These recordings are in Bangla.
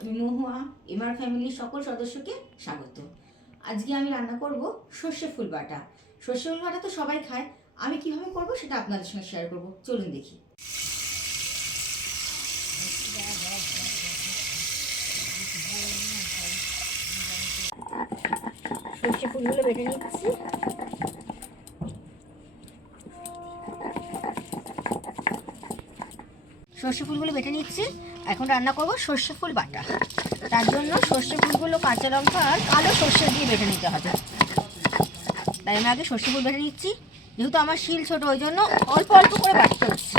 আমি মহুয়া এমআর ফ্যামিলির সকল সদস্যকে স্বাগত। আজকে আমি রান্না করব সর্ষে ফুল বাটা। সর্ষে ফুল বাটা তো সবাই খায়। আমি কীভাবে করব সেটা আপনাদের সঙ্গে শেয়ার করব। চলুন দেখি। সর্ষে ফুলগুলো বেটে নিচ্ছি। সর্ষে ফুলগুলো বেটে নিচ্ছি। এখন রান্না করব সর্ষে ফুল বাটা। তার জন্য সর্ষে ফুলগুলো কাঁচা লঙ্কা আর কালো সর্ষে দিয়ে বেটে নিতে হবে। তাই আমি আগে সর্ষে ফুল বেটে নিচ্ছি। যেহেতু আমার শিল ছোট ওই জন্য অল্প অল্প করে বাটতে হচ্ছে।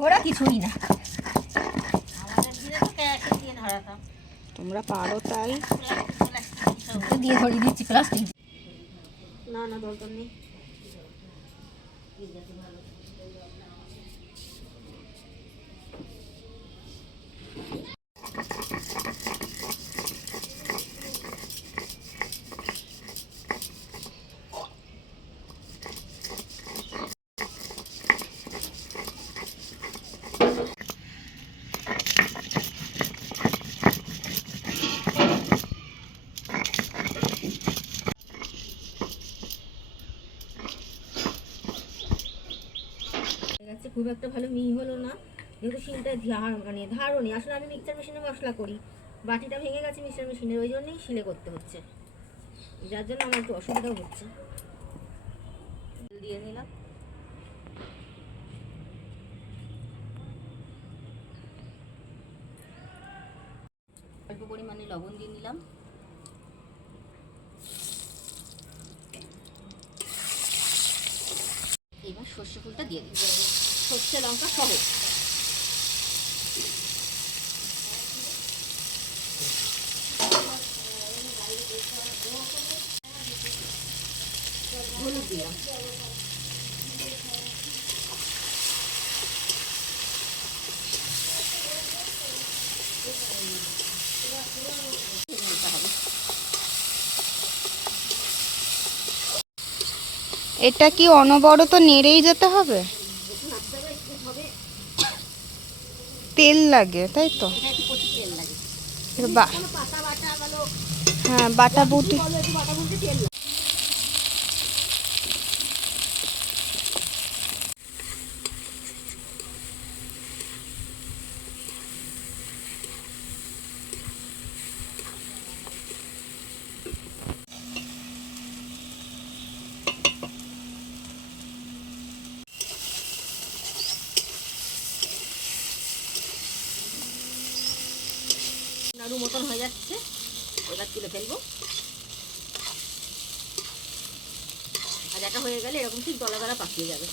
ঘোরা কিছুই না। তোমরা পারো তাই। দিয়ে ধরিয়ে দিচ্ছি প্লাস্টিক না না দরকার নেই গেছে, খুব একটা ভালো মিহি হলো না। যেহেতু শিলটা ধার মানে নেই। আসলে আমি মিক্সচার মেশিনে মশলা করি। বাটিটা ভেঙে গেছে মিক্সচার মেশিনের ওই জন্যই শিলে করতে হচ্ছে। যার জন্য আমার একটু অসুবিধাও হচ্ছে। দিয়ে নিলাম। অল্প পরিমাণে লবণ দিয়ে নিলাম। সর্ষে ফুলটা দিয়ে দিই সর্ষে লঙ্কা সহ হলুদ দিলাম দিতে হবে এটা কি অনবরত নেড়েই যেতে হবে? তেল লাগে তাই তো? হ্যাঁ বাটা বুটি। নাড়ু মতন হয়ে যাচ্ছে। এবার তুলে ফেলব। আর এটা হয়ে গেলে এরকম ঠিক গলা গলা পাকিয়ে যাবে।